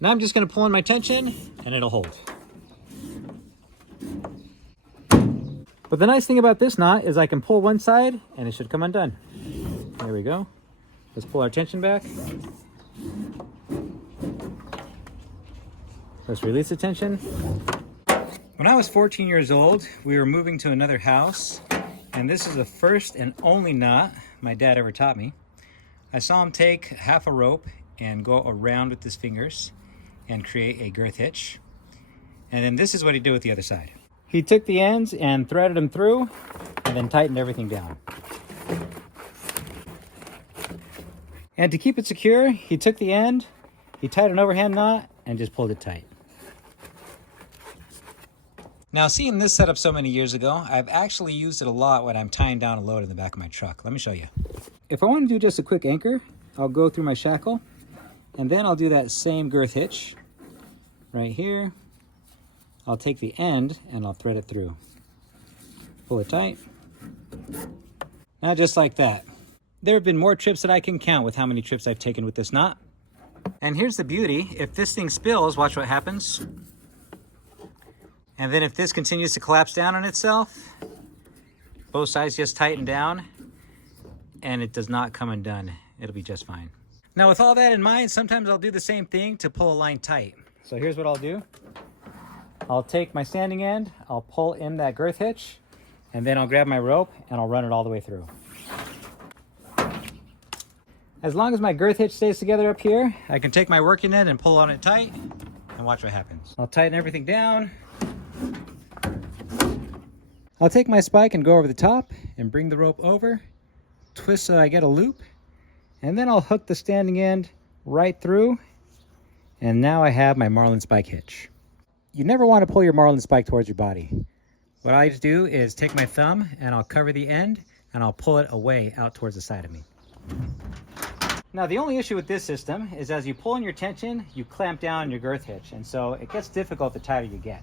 Now I'm just going to pull in my tension and it'll hold. But the nice thing about this knot is I can pull one side and it should come undone. There we go. Let's pull our tension back. Let's release the tension. When I was 14 years old, we were moving to another house, and this is the first and only knot my dad ever taught me. I saw him take half a rope and go around with his fingers and create a girth hitch. And then this is what he did with the other side. He took the ends and threaded them through and then tightened everything down. And to keep it secure, he took the end, he tied an overhand knot and just pulled it tight. Now, seeing this setup so many years ago, I've actually used it a lot when I'm tying down a load in the back of my truck. Let me show you. If I want to do just a quick anchor, I'll go through my shackle and then I'll do that same girth hitch right here. I'll take the end and I'll thread it through. Pull it tight. Now just like that. There have been more trips than I can count with how many trips I've taken with this knot. And here's the beauty. If this thing spills, watch what happens. And then if this continues to collapse down on itself, both sides just tighten down and it does not come undone. It'll be just fine. Now with all that in mind, sometimes I'll do the same thing to pull a line tight. So here's what I'll do. I'll take my standing end, I'll pull in that girth hitch, and then I'll grab my rope and I'll run it all the way through. As long as my girth hitch stays together up here, I can take my working end and pull on it tight and watch what happens. I'll tighten everything down. I'll take my spike and go over the top and bring the rope over, twist so I get a loop, and then I'll hook the standing end right through, and now I have my Marlin spike hitch. You never want to pull your Marlin spike towards your body. What I do is take my thumb and I'll cover the end and I'll pull it away out towards the side of me. Now the only issue with this system is as you pull in your tension, you clamp down on your girth hitch, and so it gets difficult the tighter you get.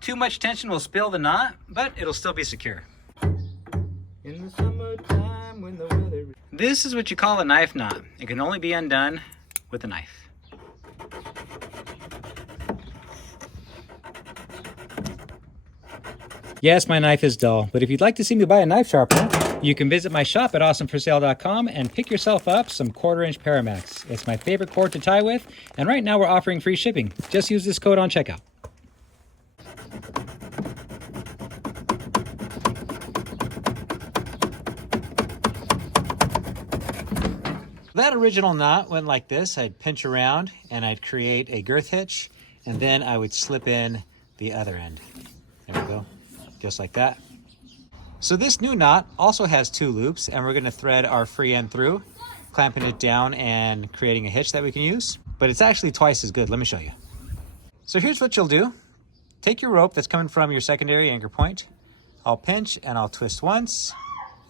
Too much tension will spill the knot, but it'll still be secure. In the summertime when the weather... This is what you call a knife knot. It can only be undone with a knife. Yes, my knife is dull, but if you'd like to see me buy a knife sharpener, you can visit my shop at awesomeforsale.com and pick yourself up some 1/4" Paramax. It's my favorite cord to tie with, and right now we're offering free shipping. Just use this code on checkout. That original knot went like this. I'd pinch around and I'd create a girth hitch, and then I would slip in the other end. There we go, just like that. So this new knot also has 2 loops, and we're going to thread our free end through, clamping it down and creating a hitch that we can use. But it's actually twice as good. Let me show you. So here's what you'll do. Take your rope that's coming from your secondary anchor point. I'll pinch and I'll twist once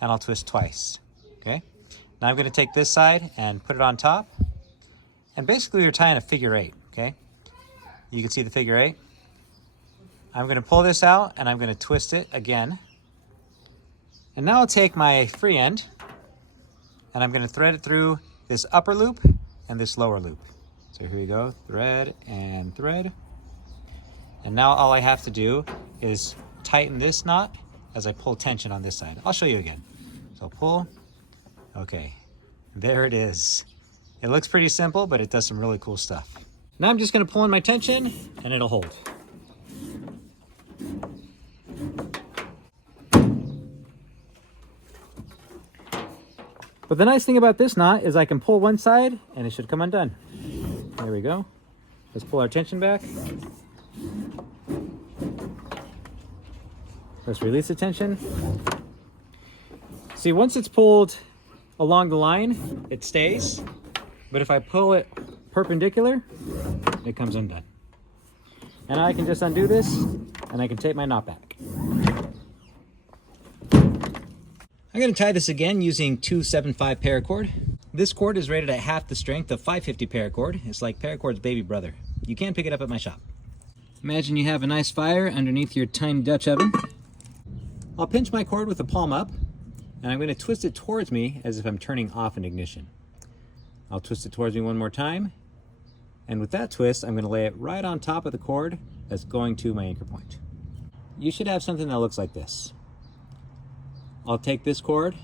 and I'll twist twice. Okay. Now I'm going to take this side and put it on top. And basically you're tying a figure 8. Okay. You can see the figure 8. I'm going to pull this out and I'm going to twist it again. And now I'll take my free end and I'm going to thread it through this upper loop and this lower loop. So here we go, thread and thread. And now all I have to do is tighten this knot as I pull tension on this side. I'll show you again. So pull, okay, there it is. It looks pretty simple, but it does some really cool stuff. Now I'm just going to pull in my tension and it'll hold. But the nice thing about this knot is I can pull one side and it should come undone. There we go. Let's pull our tension back. Let's release the tension. See, once it's pulled along the line, it stays. But if I pull it perpendicular, it comes undone. And I can just undo this and I can take my knot back. I'm going to tie this again using 275 paracord. This cord is rated at half the strength of 550 paracord. It's like paracord's baby brother. You can pick it up at my shop. Imagine you have a nice fire underneath your tiny Dutch oven. I'll pinch my cord with the palm up, and I'm going to twist it towards me as if I'm turning off an ignition. I'll twist it towards me one more time. And with that twist, I'm going to lay it right on top of the cord that's going to my anchor point. You should have something that looks like this. I'll take this cord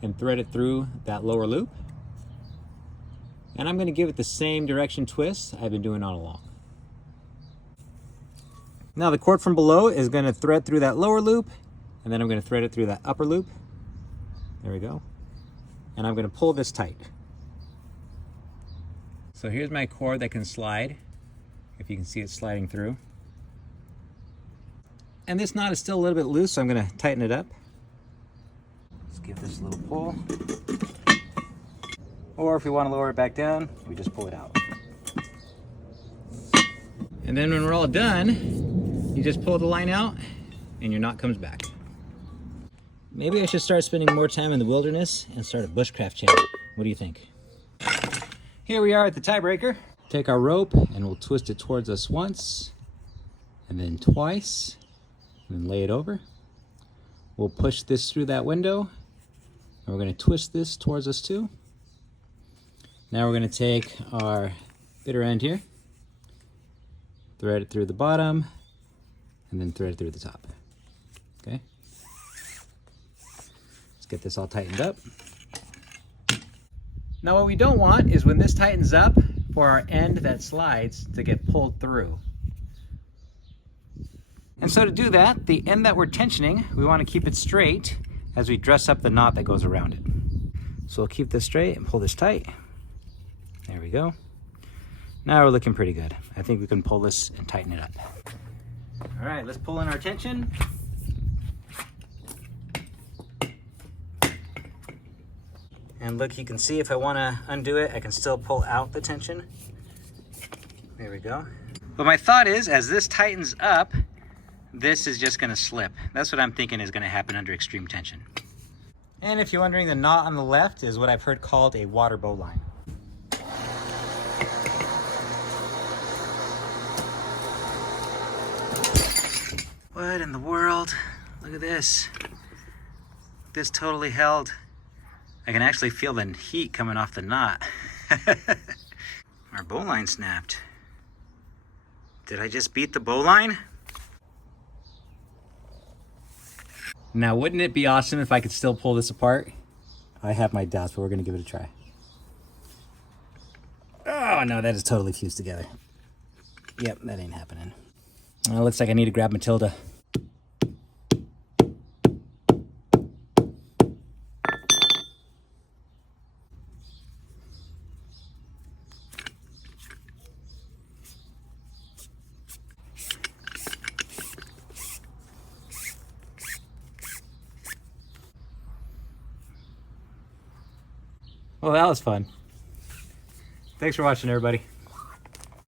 and thread it through that lower loop. And I'm going to give it the same direction twist I've been doing all along. Now the cord from below is going to thread through that lower loop, and then I'm going to thread it through that upper loop. There we go. And I'm going to pull this tight. So here's my cord that can slide, if you can see it sliding through. And this knot is still a little bit loose, so I'm going to tighten it up. Let's give this a little pull. Or if we want to lower it back down, we just pull it out. And then when we're all done, you just pull the line out and your knot comes back. Maybe I should start spending more time in the wilderness and start a bushcraft channel. What do you think? Here we are at the tiebreaker. Take our rope and we'll twist it towards us once, and then twice, and then lay it over. We'll push this through that window, and we're going to twist this towards us too. Now we're going to take our bitter end here, thread it through the bottom, and then thread it through the top. Okay? Let's get this all tightened up. Now what we don't want is when this tightens up for our end that slides to get pulled through. And so to do that, the end that we're tensioning, we want to keep it straight as we dress up the knot that goes around it. So we'll keep this straight and pull this tight. There we go. Now we're looking pretty good. I think we can pull this and tighten it up. All right, let's pull in our tension. And look, you can see if I want to undo it, I can still pull out the tension. There we go. But my thought is, as this tightens up, this is just going to slip. That's what I'm thinking is going to happen under extreme tension. And if you're wondering, the knot on the left is what I've heard called a water bowline. What in the world? Look at this. This totally held. I can actually feel the heat coming off the knot. Our bowline snapped. Did I just beat the bowline? Now, wouldn't it be awesome if I could still pull this apart? I have my doubts, but we're gonna give it a try. Oh no, that is totally fused together. Yep, that ain't happening. Well, it looks like I need to grab Matilda. Well, that was fun. Thanks for watching, everybody.